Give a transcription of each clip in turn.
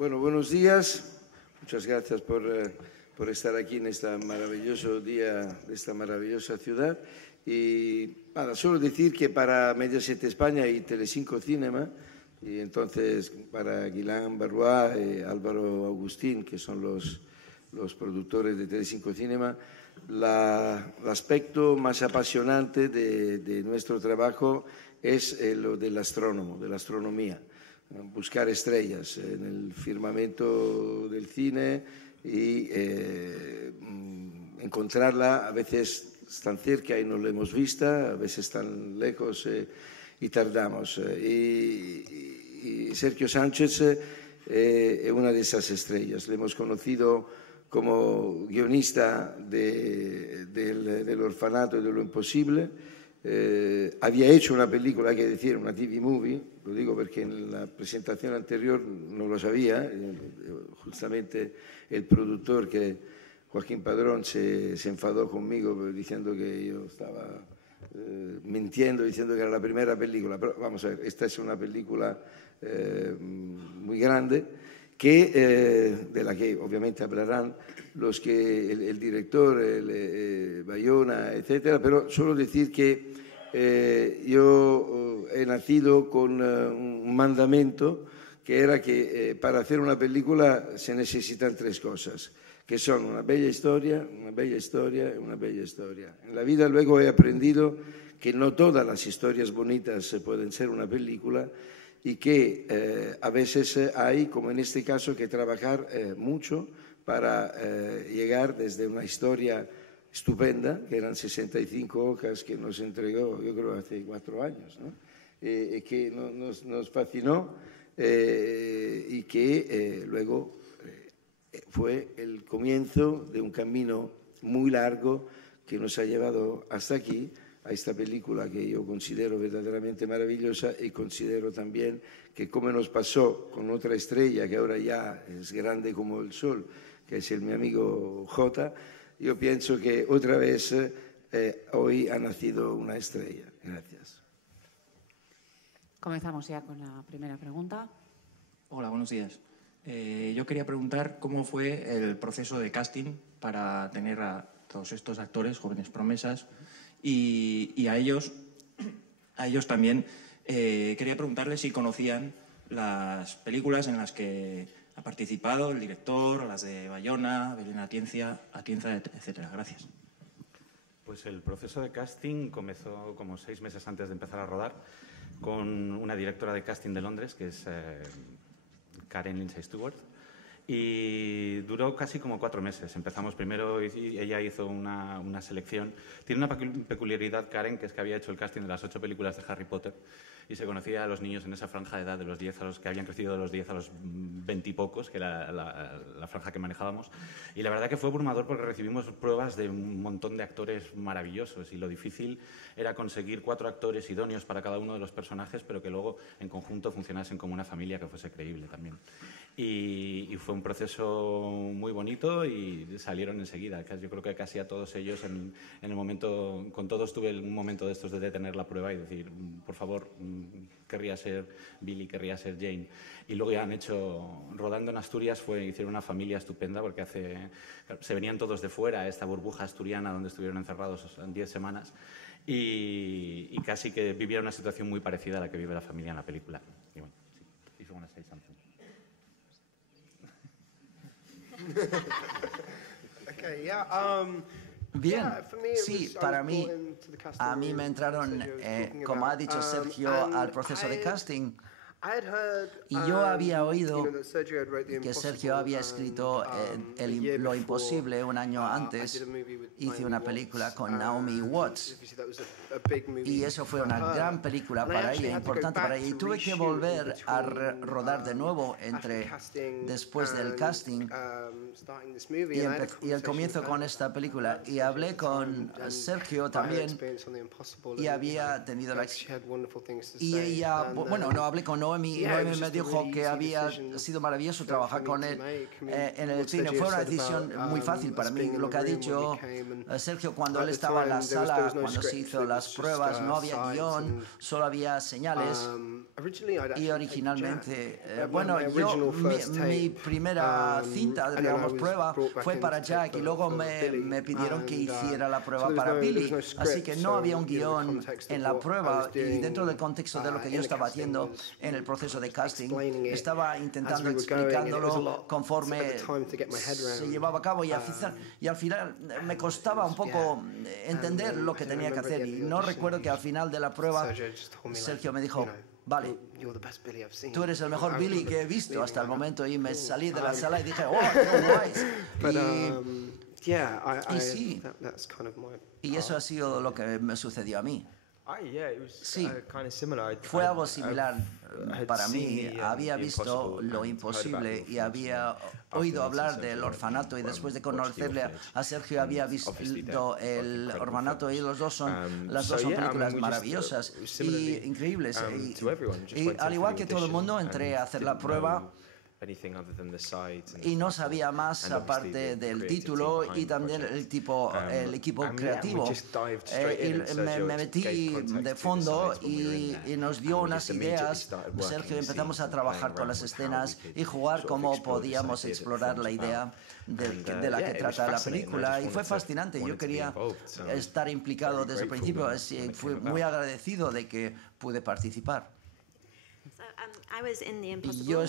Bueno, buenos días. Muchas gracias por estar aquí en este maravilloso día de esta maravillosa ciudad. Y nada, solo decir que para Mediaset España y Telecinco Cinema, y entonces para Guilain Barrois y Álvaro Agustín, que son los productores de Telecinco Cinema, el aspecto más apasionante de nuestro trabajo es lo del astrónomo, de la astronomía. Buscar estrellas en el firmamento del cine y encontrarla. A veces tan cerca y no la hemos vista, a veces tan lejos y tardamos. Y Sergio Sánchez es una de esas estrellas. Le hemos conocido como guionista del Orfanato y de lo Imposible. Había hecho una película, hay que decir, una TV movie, lo digo porque en la presentación anterior no lo sabía, justamente el productor, que Joaquín Padrón, se enfadó conmigo diciendo que yo estaba mintiendo, diciendo que era la primera película, pero vamos a ver, esta es una película muy grande, de la que obviamente hablarán el director, Bayona, etcétera, pero solo decir que yo he nacido con un mandamiento que era que para hacer una película se necesitan tres cosas, que son una bella historia, una bella historia y una bella historia. En la vida luego he aprendido que no todas las historias bonitas pueden ser una película, y que a veces hay, como en este caso, que trabajar mucho para llegar desde una historia estupenda, que eran 65 hojas que nos entregó, yo creo, hace 4 años, ¿no? Que nos fascinó y que luego fue el comienzo de un camino muy largo que nos ha llevado hasta aquí, a esta película que yo considero verdaderamente maravillosa, y considero también que, como nos pasó con otra estrella que ahora ya es grande como el sol, que es mi amigo Jota, yo pienso que otra vez hoy ha nacido una estrella. Gracias. Comenzamos ya con la primera pregunta. Hola, buenos días. Yo quería preguntar cómo fue el proceso de casting para tener a todos estos actores, jóvenes promesas, y a ellos también quería preguntarles si conocían las películas en las que ha participado el director, las de Bayona, Belén Atienza, etcétera. Gracias. Pues el proceso de casting comenzó como 6 meses antes de empezar a rodar con una directora de casting de Londres, que es Karen Lindsay Stewart, y duró casi como 4 meses. Empezamos primero y ella hizo una selección. Tiene una peculiaridad, Karen, que es que había hecho el casting de las 8 películas de Harry Potter y se conocía a los niños en esa franja de edad de los 10 a los que habían crecido de los 10 a los 20 y pocos, que era la franja que manejábamos. Y la verdad que fue abrumador porque recibimos pruebas de un montón de actores maravillosos, y lo difícil era conseguir 4 actores idóneos para cada uno de los personajes, pero que luego en conjunto funcionasen como una familia que fuese creíble también. Y fue un proceso muy bonito y salieron enseguida. Yo creo que casi a todos ellos, en el momento, con todos tuve un momento de estos de detener la prueba y decir, por favor, querría ser Billy, querría ser Jane. Y luego ya rodando en Asturias, hicieron una familia estupenda porque se venían todos de fuera, esta burbuja asturiana donde estuvieron encerrados 10 semanas y casi que vivieron una situación muy parecida a la que vive la familia en la película. Y bueno, sí, if you want to say something. Okay, yeah, Bien, sí, para mí, a mí me entraron, como ha dicho Sergio, al proceso de casting. Y yo había oído que Sergio había escrito Lo Imposible un año antes. Hice una película con Naomi Watts y eso fue una gran película para ella, importante para ella. Y tuve que volver a rodar de nuevo después del casting y el comienzo con esta película. Y hablé con Sergio también y había tenido y ella, bueno, no hablé con Noemi me dijo que había sido maravilloso trabajar con él en el cine. Fue una decisión muy fácil para mí. Lo que ha dicho Sergio, cuando él estaba en la sala, cuando se hizo la las pruebas, no había guión, solo había señales. Y originalmente, mi primera cinta, digamos, prueba fue para Jack y luego me pidieron que hiciera la prueba para Billy. Así que no había un guión en la prueba y dentro del contexto de lo que yo estaba haciendo en el proceso de casting, estaba intentando explicándolo conforme se llevaba a cabo y al final me costaba un poco entender lo que tenía que hacer y no recuerdo que al final de la prueba Sergio me dijo: vale, tú eres el mejor Billy que he visto hasta el momento, y me salí de la sala y dije: ¡oh, qué guays! Y sí, y eso ha sido lo que me sucedió a mí. Sí, fue algo similar para mí. Había visto Lo Imposible y había oído hablar del orfanato, y después de conocerle a Sergio había visto El Orfanato, y las dos son películas maravillosas y increíbles. Y al igual que todo el mundo, entré a hacer la prueba y no sabía más aparte del título y también el equipo creativo. Y me metí de fondo y nos dio unas ideas. Sergio, empezamos a trabajar con las escenas y jugar cómo podíamos explorar la idea de la que trata la película, y fue fascinante. Yo quería estar implicado desde el principio, así fui muy agradecido de que pude participar. Y yo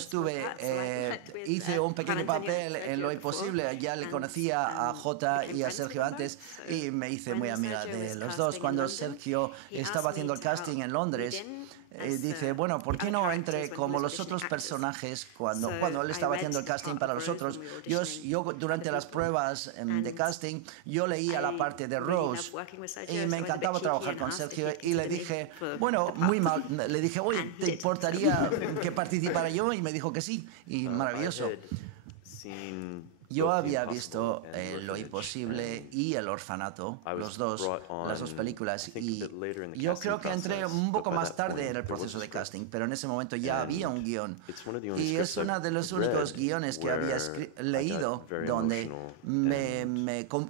hice un pequeño papel en Lo Imposible. Ya le conocía a Jota y a Sergio antes y me hice muy amiga de los dos. Cuando Sergio estaba haciendo el casting en Londres, dice: bueno, ¿por qué no entre como los otros personajes? Cuando él estaba haciendo el casting para los otros, yo durante las pruebas de casting, yo leía la parte de Rose y me encantaba trabajar con Sergio, y le dije, bueno, muy mal, le dije: oye, ¿te importaría que participara yo? Y me dijo que sí, y maravilloso. Yo había visto Lo Imposible y El Orfanato, las dos películas, y yo creo que entré un poco más tarde en el proceso de casting, pero en ese momento ya había un guión. Y es uno de los únicos guiones que había leído donde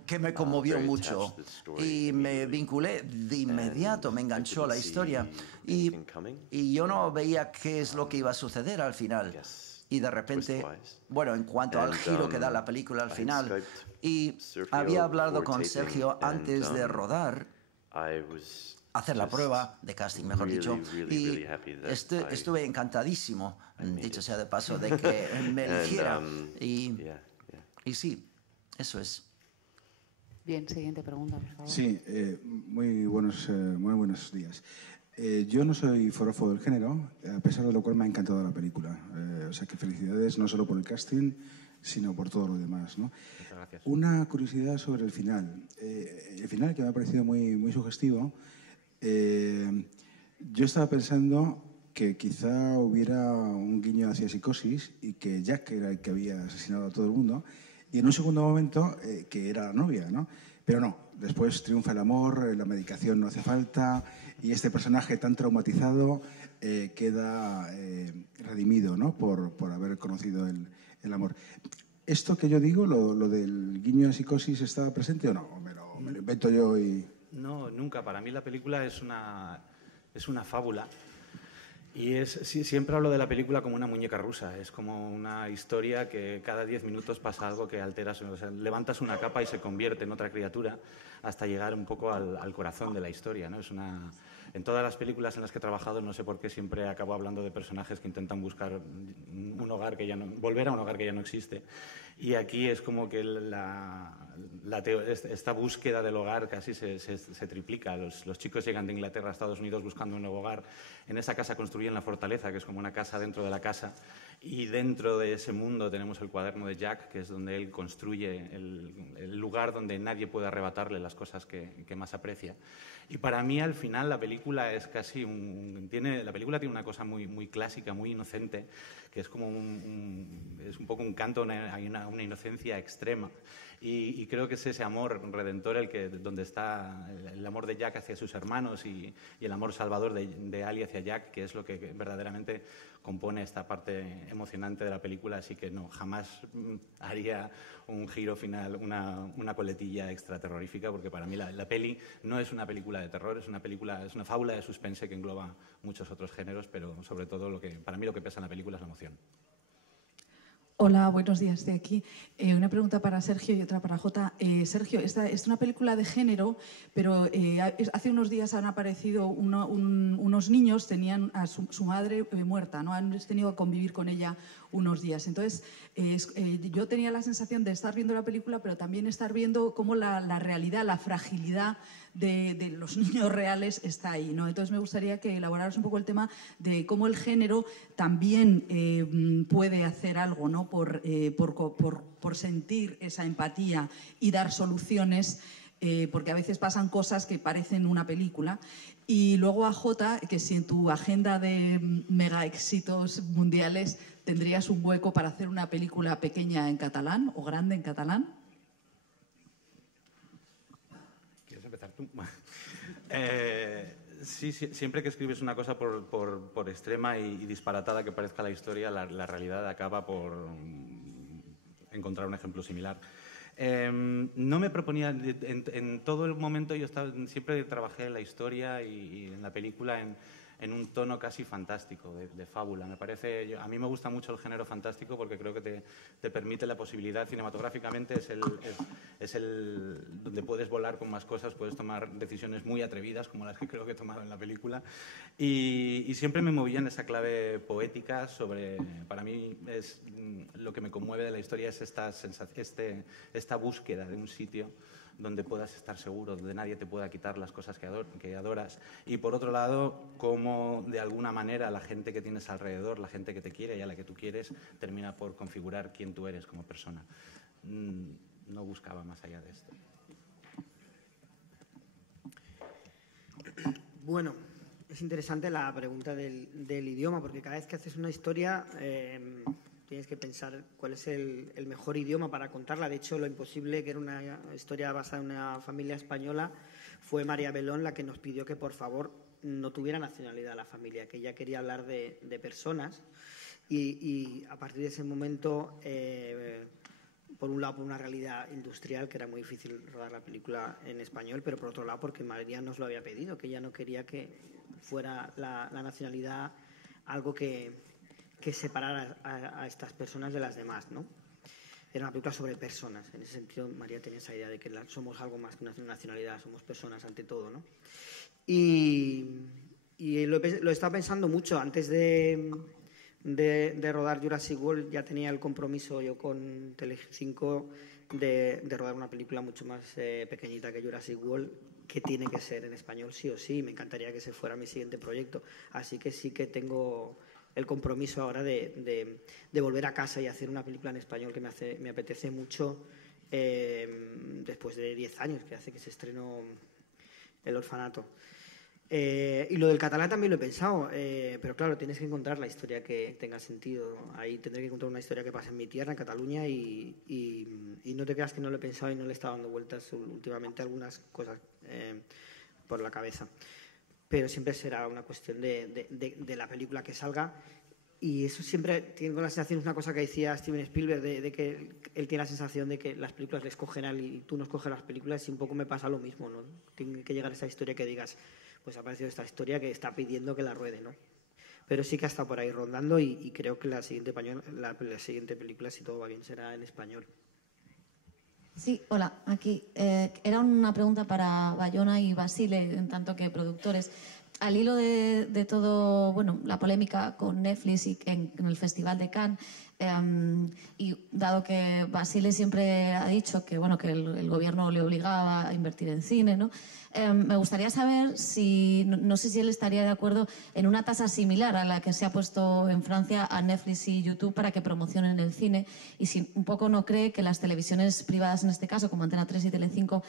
que me conmovió mucho y me vinculé de inmediato, me enganchó la historia, y yo no veía qué es lo que iba a suceder al final. Y de repente, bueno, en cuanto al giro que da la película al final, y había hablado con Sergio antes de rodar, hacer la prueba de casting, mejor dicho, y estuve encantadísimo, dicho sea de paso, de que me eligiera. Y sí, eso es. Bien, siguiente pregunta, por favor. Sí, muy buenos días. Yo no soy forofo del género, a pesar de lo cual me ha encantado la película. O sea que felicidades no solo por el casting, sino por todo lo demás, ¿no? Muchas gracias. Una curiosidad sobre el final. El final, que me ha parecido muy, muy sugestivo. Yo estaba pensando que quizá hubiera un guiño hacia Psicosis y que Jack era el que había asesinado a todo el mundo, y en un segundo momento que era la novia, ¿no? Pero no, después triunfa el amor, la medicación no hace falta, y este personaje tan traumatizado queda redimido, ¿no? por haber conocido el amor. ¿Esto que yo digo, lo del guiño a Psicosis, está presente o no? ¿Me lo invento yo y...? No, nunca. Para mí la película es una fábula. Y siempre hablo de la película como una muñeca rusa. Es como una historia que cada 10 minutos pasa algo que altera. O sea, levantas una capa y se convierte en otra criatura hasta llegar un poco al corazón de la historia, ¿no? En todas las películas en las que he trabajado, no sé por qué siempre acabo hablando de personajes que intentan buscar un hogar que volver a un hogar que ya no existe. Y aquí es como que esta búsqueda del hogar casi se triplica. Los chicos llegan de Inglaterra a Estados Unidos buscando un nuevo hogar. En esa casa construyen la fortaleza, que es como una casa dentro de la casa. Y dentro de ese mundo tenemos el cuaderno de Jack, que es donde él construye el lugar donde nadie puede arrebatarle las cosas que más aprecia. Y para mí, al final, la película es casi la película tiene una cosa muy, muy clásica, muy inocente, que es como es un poco un canto, hay una inocencia extrema. Y creo que es ese amor redentor donde está el amor de Jack hacia sus hermanos y el amor salvador de Ali hacia Jack, que es lo que verdaderamente compone esta parte emocionante de la película. Así que no, jamás haría un giro final, una coletilla extra terrorífica, porque para mí la peli no es una película de terror, es una fábula de suspense que engloba muchos otros géneros, pero sobre todo para mí lo que pesa en la película es la emoción. Hola, buenos días de aquí. Una pregunta para Sergio y otra para Jota. Sergio, esta es una película de género, pero hace unos días han aparecido unos niños, tenían a su madre muerta, ¿no? Han tenido que convivir con ella unos días. Entonces, yo tenía la sensación de estar viendo la película, pero también estar viendo cómo la realidad, la fragilidad de los niños reales está ahí, ¿no? Entonces me gustaría que elaboraras un poco el tema de cómo el género también puede hacer algo, ¿no? Por sentir esa empatía y dar soluciones, porque a veces pasan cosas que parecen una película. Y luego a Jota, que si en tu agenda de mega éxitos mundiales tendrías un hueco para hacer una película pequeña en catalán o grande en catalán. ¿Quieres empezar tú? Sí, siempre que escribes una cosa por extrema y disparatada que parezca la historia, la realidad acaba por encontrar un ejemplo similar. No me proponía, en todo el momento siempre trabajé en la historia y en la película en un tono casi fantástico, de fábula. A mí me gusta mucho el género fantástico porque creo que te permite la posibilidad cinematográficamente, es el donde puedes volar con más cosas, puedes tomar decisiones muy atrevidas como las que creo que he tomado en la película, y siempre me movía en esa clave poética para mí lo que me conmueve de la historia es esta búsqueda de un sitio donde puedas estar seguro, donde nadie te pueda quitar las cosas que adoras. Y por otro lado, cómo de alguna manera la gente que tienes alrededor, la gente que te quiere y a la que tú quieres, termina por configurar quién tú eres como persona. No buscaba más allá de esto. Bueno, es interesante la pregunta del idioma, porque cada vez que haces una historia tienes que pensar cuál es el mejor idioma para contarla. De hecho, Lo imposible, que era una historia basada en una familia española, fue María Belón la que nos pidió que, por favor, no tuviera nacionalidad la familia, que ella quería hablar de personas. Y a partir de ese momento, por un lado, por una realidad industrial, que era muy difícil rodar la película en español, pero por otro lado, porque María nos lo había pedido, que ella no quería que fuera la nacionalidad algo que separar a estas personas de las demás, ¿no? Era una película sobre personas. En ese sentido, María tenía esa idea de que somos algo más que una nacionalidad, somos personas ante todo, ¿no? Y lo he estado pensando mucho. Antes de rodar Jurassic World ya tenía el compromiso yo con Telecinco de rodar una película mucho más pequeñita que Jurassic World, que tiene que ser en español sí o sí. Me encantaría que ese fuera mi siguiente proyecto. Así que sí que tengo el compromiso ahora de volver a casa y hacer una película en español que me apetece mucho, después de 10 años que hace que se estrenó El orfanato. Y lo del catalán también lo he pensado, pero claro, tienes que encontrar la historia que tenga sentido. Ahí tendré que encontrar una historia que pase en mi tierra, en Cataluña, y no te creas que no lo he pensado y no le he estado dando vueltas últimamente algunas cosas por la cabeza. Pero siempre será una cuestión de la película que salga, y eso siempre tengo la sensación, es una cosa que decía Steven Spielberg, de que él tiene la sensación de que las películas le escogen a él y tú no escoges las películas, y un poco me pasa lo mismo, ¿no? Tiene que llegar a esa historia que digas, pues ha aparecido esta historia que está pidiendo que la ruede, ¿no? Pero sí que ha estado por ahí rondando, y creo que la siguiente película, si todo va bien, será en español. Sí, hola, aquí. Era una pregunta para Bayona y Basile, en tanto que productores. Al hilo de todo, bueno, la polémica con Netflix y en el Festival de Cannes, y dado que Basile siempre ha dicho que, bueno, que el gobierno le obligaba a invertir en cine, ¿no? Me gustaría saber si, no sé si él estaría de acuerdo en una tasa similar a la que se ha puesto en Francia a Netflix y YouTube para que promocionen el cine, y si un poco no cree que las televisiones privadas, en este caso, como Antena 3 y Telecinco,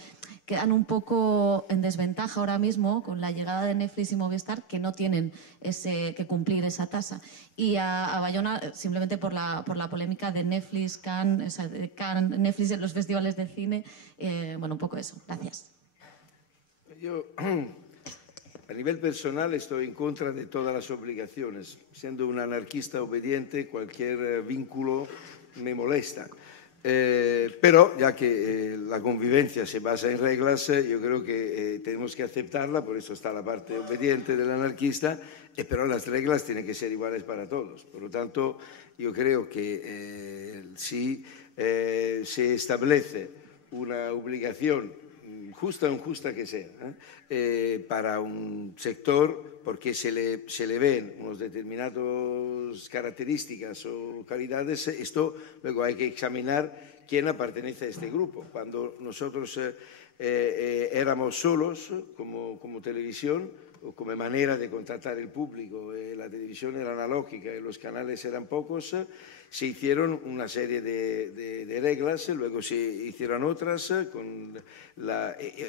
quedan un poco en desventaja ahora mismo con la llegada de Netflix y Movistar que no tienen que cumplir esa tasa. Y a Bayona, simplemente por la polémica de Netflix, Netflix en los festivales de cine, bueno, un poco eso. Gracias. Yo, a nivel personal, estoy en contra de todas las obligaciones. Siendo un anarquista obediente, cualquier vínculo me molesta. Pero ya que la convivencia se basa en reglas, yo creo que tenemos que aceptarla, por eso está la parte obediente del anarquista, pero las reglas tienen que ser iguales para todos. Por lo tanto, yo creo que si se establece una obligación, justa o injusta que sea, para un sector, porque se le ven unas determinadas características o calidades, esto luego hay que examinar quién pertenece a este grupo. Cuando nosotros éramos solos como televisión, o como manera de contactar el público, la televisión era analógica y los canales eran pocos, se hicieron una serie de reglas, luego se hicieron otras.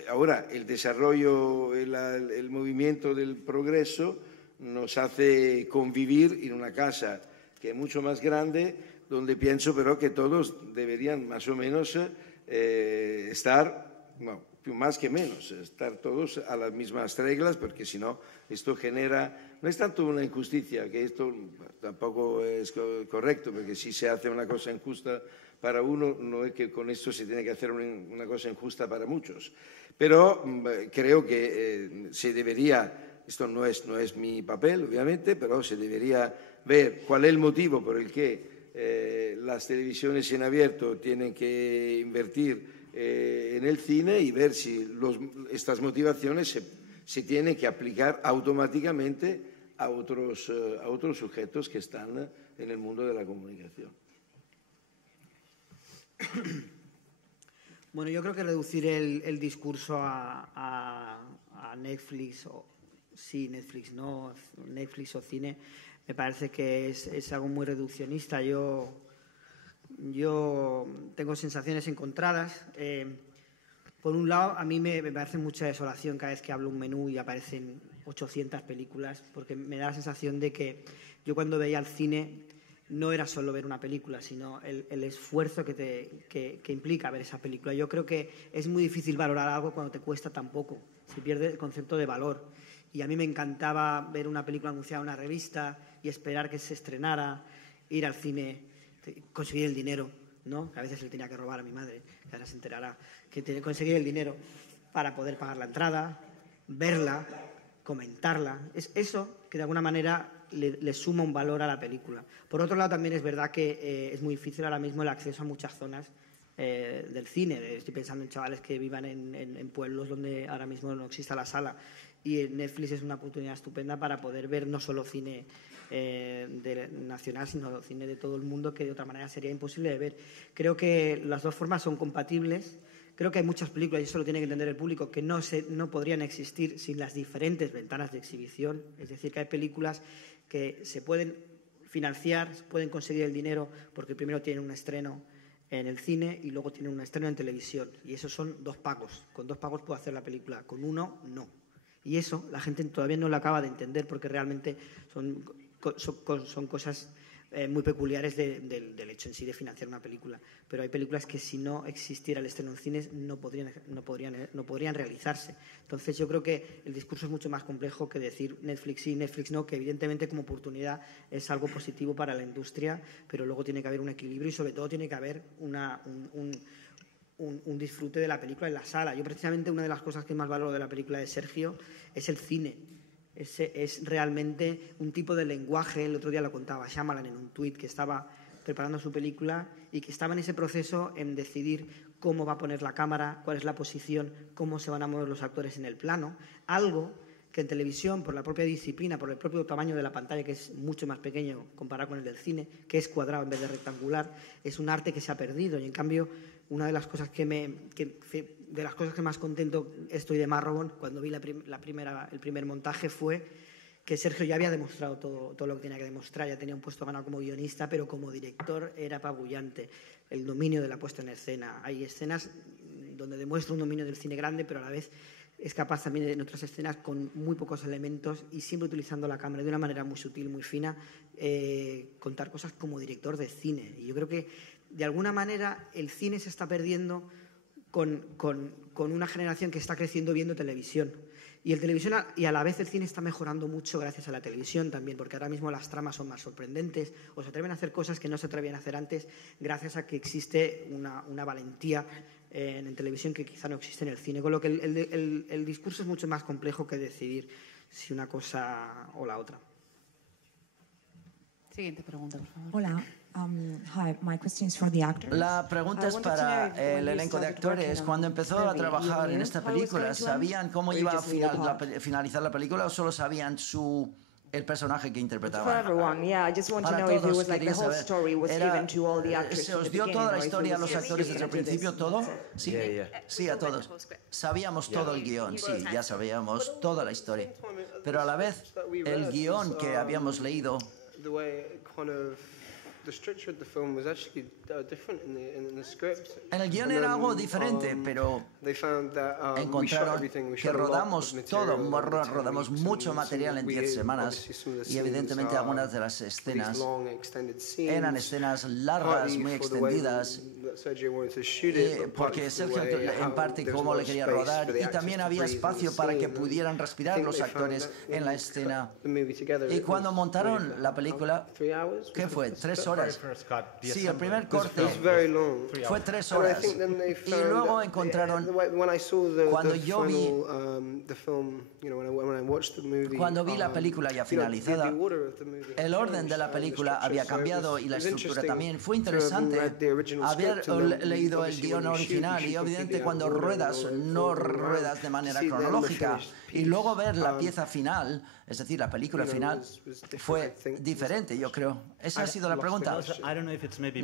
Ahora el desarrollo, el movimiento del progreso nos hace convivir en una casa que es mucho más grande, donde pienso pero que todos deberían más o menos estar, no, más que menos, estar todos a las mismas reglas, porque si no, esto genera, no es tanto una injusticia, que esto tampoco es correcto, porque si se hace una cosa injusta para uno, no es que con esto se tiene que hacer una cosa injusta para muchos. Pero creo que se debería, esto no es mi papel, obviamente, pero se debería ver cuál es el motivo por el que las televisiones en abierto tienen que invertir en el cine y ver si estas motivaciones se tienen que aplicar automáticamente a otros sujetos que están en el mundo de la comunicación. Bueno, yo creo que reducir el discurso a Netflix, o sí, Netflix, no, Netflix o cine, me parece que es algo muy reduccionista. Yo tengo sensaciones encontradas. Por un lado, a mí me parece mucha desolación cada vez que hablo un menú y aparecen 800 películas, porque me da la sensación de que yo cuando veía el cine no era solo ver una película, sino el esfuerzo que implica ver esa película. Yo creo que es muy difícil valorar algo cuando te cuesta tan poco. Se pierde el concepto de valor. Y a mí me encantaba ver una película anunciada en una revista y esperar que se estrenara, ir al cine, conseguir el dinero, ¿no? Que a veces le tenía que robar a mi madre, que ahora se enterará, que conseguir el dinero para poder pagar la entrada, verla, comentarla. Es eso que de alguna manera le suma un valor a la película. Por otro lado, también es verdad que es muy difícil ahora mismo el acceso a muchas zonas del cine. Estoy pensando en chavales que vivan en pueblos donde ahora mismo no exista la sala. Y Netflix es una oportunidad estupenda para poder ver no solo cine nacional, sino cine de todo el mundo, que de otra manera sería imposible de ver. Creo que las dos formas son compatibles. Creo que hay muchas películas, y eso lo tiene que entender el público, que no podrían existir sin las diferentes ventanas de exhibición. Es decir, que hay películas que se pueden financiar, se pueden conseguir el dinero porque primero tienen un estreno en el cine y luego tienen un estreno en televisión. Y esos son 2 pagos. Con 2 pagos puedo hacer la película, con uno no. Y eso la gente todavía no lo acaba de entender, porque realmente son cosas muy peculiares del hecho en sí de financiar una película. Pero hay películas que si no existiera el estreno en cines no podrían realizarse. Entonces yo creo que el discurso es mucho más complejo que decir Netflix sí, Netflix no, que evidentemente como oportunidad es algo positivo para la industria, pero luego tiene que haber un equilibrio y sobre todo tiene que haber un disfrute de la película en la sala. Yo precisamente una de las cosas que más valoro de la película de Sergio es el cine. Es realmente un tipo de lenguaje. El otro día lo contaba Shyamalan en un tuit, que estaba preparando su película y que estaba en ese proceso en decidir cómo va a poner la cámara, cuál es la posición, cómo se van a mover los actores en el plano. Algo que en televisión, por la propia disciplina, por el propio tamaño de la pantalla, que es mucho más pequeño comparado con el del cine, que es cuadrado en vez de rectangular, es un arte que se ha perdido. Y en cambio, una de las cosas que más contento estoy de Marrowbone, cuando vi el primer montaje, fue que Sergio ya había demostrado todo lo que tenía que demostrar. Ya tenía un puesto ganado como guionista, pero como director era apabullante. El dominio de la puesta en escena. Hay escenas donde demuestra un dominio del cine grande, pero a la vez es capaz también en otras escenas con muy pocos elementos y siempre utilizando la cámara de una manera muy sutil, muy fina, contar cosas como director de cine. Y yo creo que de alguna manera el cine se está perdiendo con una generación que está creciendo viendo televisión. Y a la vez el cine está mejorando mucho gracias a la televisión también, porque ahora mismo las tramas son más sorprendentes o se atreven a hacer cosas que no se atrevían a hacer antes gracias a que existe una valentía en televisión que quizá no existe en el cine. Con lo que el discurso es mucho más complejo que decidir si una cosa o la otra. Siguiente pregunta, por favor. Hola. Hi, my question is for the actors. La pregunta es para el elenco de actores. Cuando empezó a trabajar en esta película, ¿sabían cómo iba a finalizar la película o solo sabían el personaje que interpretaban? Para todos, quería saber. ¿Se os dio toda la historia a los actores desde el principio, todo? Sí, sí, a todos. Sabíamos todo el guión, sí, ya sabíamos toda la historia. Pero a la vez, el guión que habíamos leído... En el guión era algo diferente, pero encontraron que rodamos mucho material en 10 semanas y evidentemente algunas de las escenas eran escenas largas, muy extendidas, porque Sergio en parte cómo le quería rodar y también había espacio para que pudieran respirar los actores en la escena. Y cuando montaron la película, ¿qué fue? 3 horas. Sí, el primer corte fue 3 horas. Y luego encontraron, cuando vi la película ya finalizada, el orden de la película había cambiado y la estructura también. Fue interesante haber leído el guión original y evidentemente cuando ruedas, no ruedas de manera cronológica. Y luego ver la pieza final, es decir, la película final, fue diferente, yo creo. Esa ha sido la pregunta.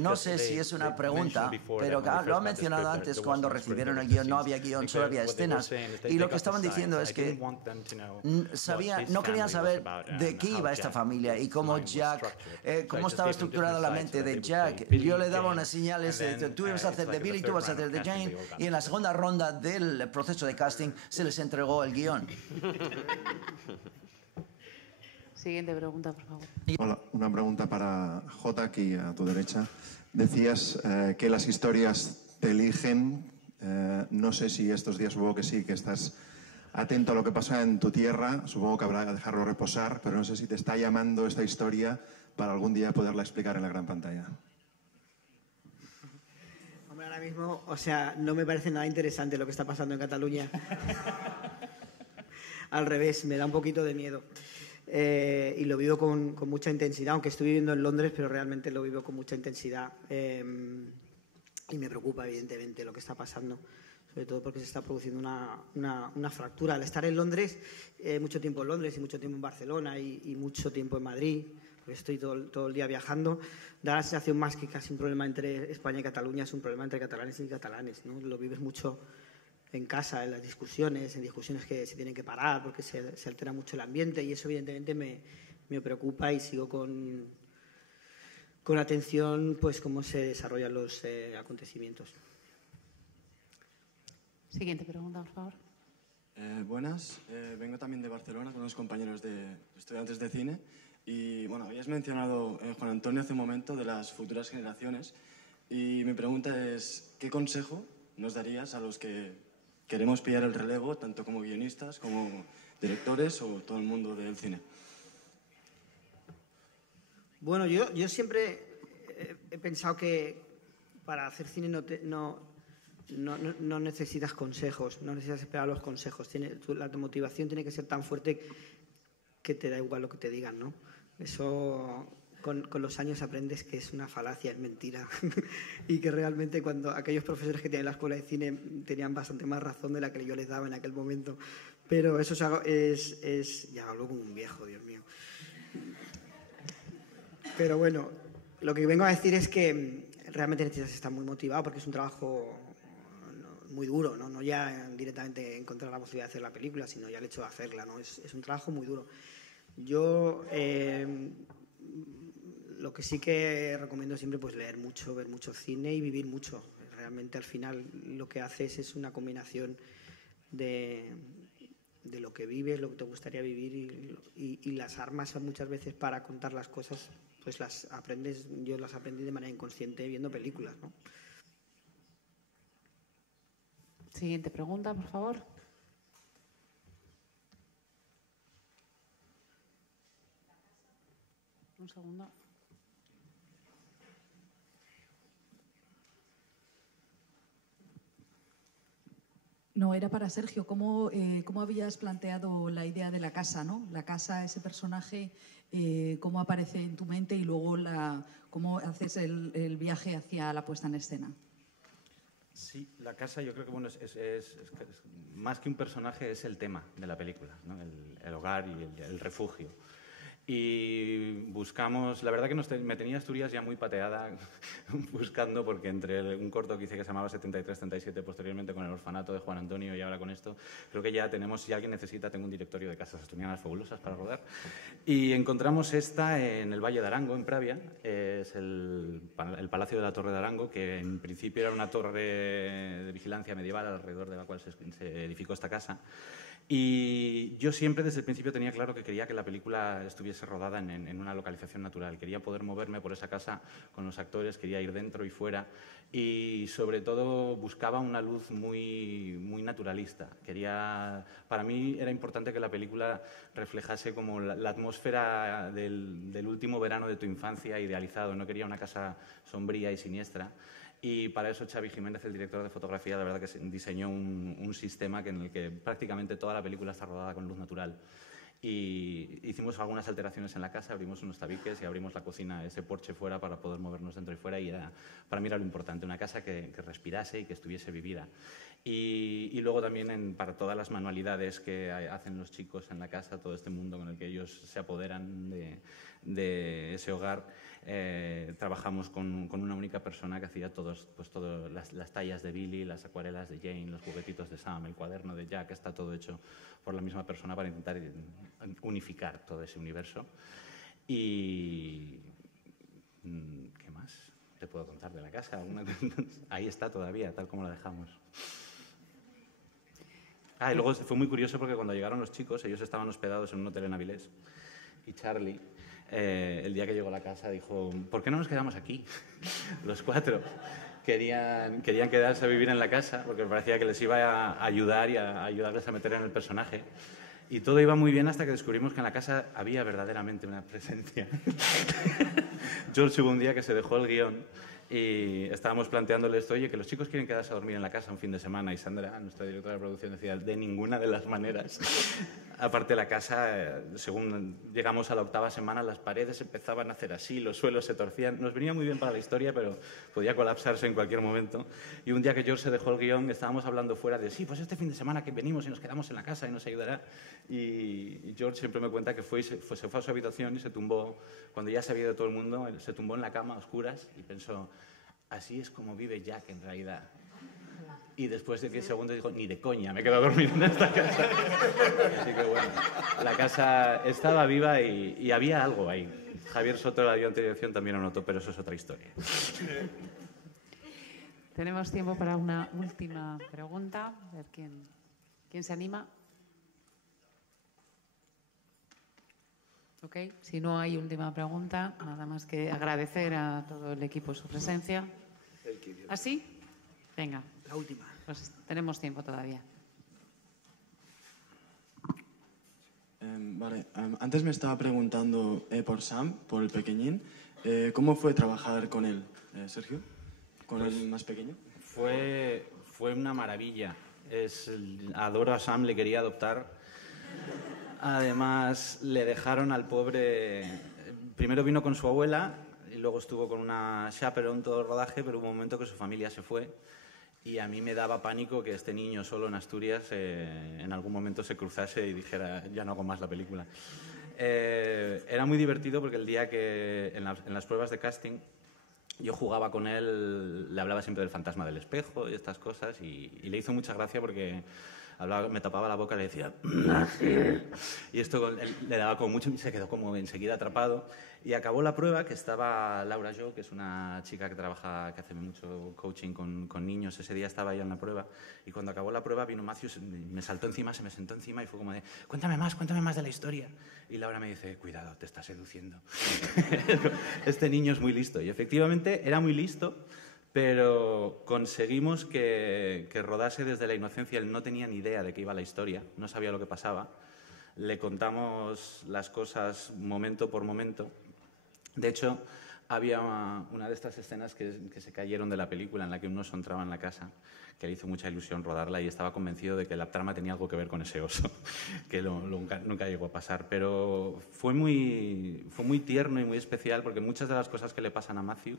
No sé si es una pregunta, pero lo han mencionado antes, cuando recibieron el guión, no había guión, solo había escenas. Y lo que estaban diciendo es que no querían saber de qué iba esta familia y cómo Jack, cómo estaba estructurada la mente de Jack. Yo le daba unas señales, tú ibas a hacer de Billy, tú vas a hacer de Jane, y en la segunda ronda del proceso de casting se les entregó el guión. Siguiente pregunta, por favor. Hola, una pregunta para Jota, aquí a tu derecha. Decías que las historias te eligen. No sé si estos días, supongo que sí, que estás atento a lo que pasa en tu tierra. Supongo que habrá que dejarlo reposar, pero no sé si te está llamando esta historia para algún día poderla explicar en la gran pantalla. Hombre, ahora mismo, no me parece nada interesante lo que está pasando en Cataluña. Al revés, me da un poquito de miedo. Y lo vivo con mucha intensidad, aunque estoy viviendo en Londres, pero realmente lo vivo con mucha intensidad. Y me preocupa, evidentemente, lo que está pasando, sobre todo porque se está produciendo una fractura. Al estar en Londres, mucho tiempo en Londres y mucho tiempo en Barcelona y mucho tiempo en Madrid, porque estoy todo el día viajando, da la sensación más que casi un problema entre España y Cataluña, es un problema entre catalanes y catalanes, ¿no? Lo vives mucho en casa, en las discusiones, que se tienen que parar porque se altera mucho el ambiente y eso evidentemente me preocupa y sigo con atención pues cómo se desarrollan los acontecimientos. Siguiente pregunta, por favor. Buenas, vengo también de Barcelona con unos compañeros de estudiantes de cine y bueno, habías mencionado, Juan Antonio, hace un momento de las futuras generaciones y mi pregunta es, ¿qué consejo nos darías a los que queremos pillar el relevo, tanto como guionistas, como directores o todo el mundo del cine? Bueno, yo siempre he pensado que para hacer cine no necesitas consejos, no necesitas esperar los consejos. La motivación tiene que ser tan fuerte que te da igual lo que te digan, ¿no? Eso con los años aprendes que es una falacia, es mentira. Y que realmente cuando aquellos profesores que tenían en la escuela de cine tenían bastante más razón de la que yo les daba en aquel momento. Pero eso ya hablo como un viejo, Dios mío. Pero bueno, lo que vengo a decir es que realmente necesitas estar muy motivado porque es un trabajo muy duro, ¿no? No ya directamente encontrar la posibilidad de hacer la película, sino ya el hecho de hacerla, ¿no? Es un trabajo muy duro. Yo lo que sí que recomiendo siempre pues leer mucho, ver mucho cine y vivir mucho. Realmente al final lo que haces es una combinación de lo que vives, lo que te gustaría vivir y las armas muchas veces para contar las cosas, pues yo las aprendí de manera inconsciente viendo películas, ¿no? Siguiente pregunta, por favor. Un segundo. No, era para Sergio. ¿Cómo habías planteado la idea de la casa, ¿no? La casa, ese personaje, cómo aparece en tu mente y luego cómo haces el viaje hacia la puesta en escena? Sí, la casa yo creo que es más que un personaje, es el tema de la película, ¿no? El hogar y el refugio. Y buscamos, la verdad que me tenía Asturias ya muy pateada buscando, porque entre un corto que hice que se llamaba 73-37, posteriormente con el orfanato de Juan Antonio y ahora con esto, creo que ya tenemos, si alguien necesita, tengo un directorio de casas asturianas fabulosas para rodar. Y encontramos esta en el Valle de Arango, en Pravia, es el Palacio de la Torre de Arango, que en principio era una torre de vigilancia medieval alrededor de la cual se edificó esta casa. Y yo siempre desde el principio tenía claro que quería que la película estuviese rodada en una localización natural. Quería poder moverme por esa casa con los actores, quería ir dentro y fuera. Y sobre todo buscaba una luz muy, muy naturalista. Para mí era importante que la película reflejase como la atmósfera del último verano de tu infancia idealizado. No quería una casa sombría y siniestra. Y para eso Xavi Jiménez, el director de fotografía, la verdad que diseñó un sistema en el que prácticamente toda la película está rodada con luz natural. Y hicimos algunas alteraciones en la casa, abrimos unos tabiques y abrimos la cocina, ese porche fuera para poder movernos dentro y fuera. Y para mí era lo importante, una casa que respirase y que estuviese vivida. Y luego también para todas las manualidades que hacen los chicos en la casa, todo este mundo con el que ellos se apoderan de ese hogar. Trabajamos con una única persona que hacía todas las tallas de Billy, las acuarelas de Jane, los juguetitos de Sam, el cuaderno de Jack, está todo hecho por la misma persona para intentar unificar todo ese universo. Y ¿qué más te puedo contar de la casa? Ahí está todavía, tal como la dejamos. Y luego fue muy curioso porque cuando llegaron los chicos, ellos estaban hospedados en un hotel en Avilés, y Charlie, el día que llegó a la casa, dijo: ¿por qué no nos quedamos aquí? Los cuatro querían quedarse a vivir en la casa porque me parecía que les iba a ayudar y a ayudarles a meter en el personaje. Y todo iba muy bien hasta que descubrimos que en la casa había verdaderamente una presencia. George hubo un día que se dejó el guión y estábamos planteándole esto: oye, que los chicos quieren quedarse a dormir en la casa un fin de semana. Y Sandra, nuestra directora de producción, decía: de ninguna de las maneras. Aparte, la casa, según llegamos a la 8ª semana, las paredes empezaban a hacer así, los suelos se torcían. Nos venía muy bien para la historia, pero podía colapsarse en cualquier momento. Y un día que George se dejó el guión, estábamos hablando fuera de: sí, pues este fin de semana que venimos y nos quedamos en la casa y nos ayudará. Y George siempre me cuenta que se fue a su habitación y se tumbó, cuando ya se había ido todo el mundo, se tumbó en la cama a oscuras y pensó: así es como vive Jack en realidad. Y después de 10 segundos dijo: ni de coña, me quedo a dormir en esta casa. Así que bueno, la casa estaba viva y había algo ahí. Javier Soto, la dirección, también lo notó, pero eso es otra historia. Tenemos tiempo para una última pregunta. A ver quién se anima. Ok, si no hay última pregunta, nada más que agradecer a todo el equipo su presencia. ¿Así? Venga. La última. Pues tenemos tiempo todavía. Vale, antes me estaba preguntando por Sam, por el pequeñín. ¿Cómo fue trabajar con él, Sergio? ¿Con el más pequeño? Fue una maravilla. Adoro a Sam, le quería adoptar. Además, le dejaron al pobre... Primero vino con su abuela y luego estuvo con una chaperone todo el rodaje, pero hubo un momento que su familia se fue y a mí me daba pánico que este niño solo en Asturias en algún momento se cruzase y dijera: ya no hago más la película. Era muy divertido porque el día que en las pruebas de casting yo jugaba con él, le hablaba siempre del fantasma del espejo y estas cosas, y le hizo mucha gracia porque me tapaba la boca y le decía Matthew. Y esto le daba como mucho y se quedó como enseguida atrapado. Y acabó la prueba, que estaba Laura Jo, que es una chica que hace mucho coaching con niños. Ese día estaba ella en la prueba. Y cuando acabó la prueba vino Matthew, me saltó encima, se me sentó encima y fue como de, cuéntame más de la historia. Y Laura me dice, cuidado, te está seduciendo. Este niño es muy listo. Y efectivamente era muy listo, pero conseguimos que rodase desde la inocencia. Él no tenía ni idea de qué iba la historia, no sabía lo que pasaba. Le contamos las cosas momento por momento. De hecho, había una de estas escenas que se cayeron de la película, en la que un oso entraba en la casa, que le hizo mucha ilusión rodarla y estaba convencido de que la trama tenía algo que ver con ese oso, que nunca llegó a pasar. Pero fue muy tierno y muy especial, porque muchas de las cosas que le pasan a Matthew,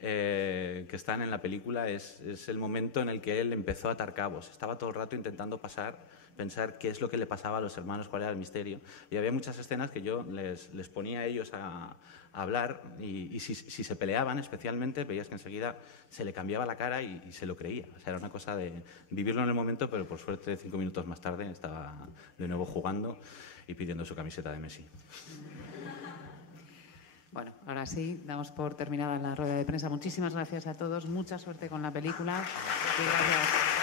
que están en la película, es el momento en el que él empezó a atar cabos. Estaba todo el rato intentando pensar qué es lo que le pasaba a los hermanos, cuál era el misterio. Y había muchas escenas que yo les ponía a ellos a hablar y si se peleaban especialmente, veías que enseguida se le cambiaba la cara y se lo creía. O sea, era una cosa de vivirlo en el momento, pero por suerte 5 minutos más tarde estaba de nuevo jugando y pidiendo su camiseta de Messi. Bueno, ahora sí, damos por terminada la rueda de prensa. Muchísimas gracias a todos, mucha suerte con la película. Y gracias.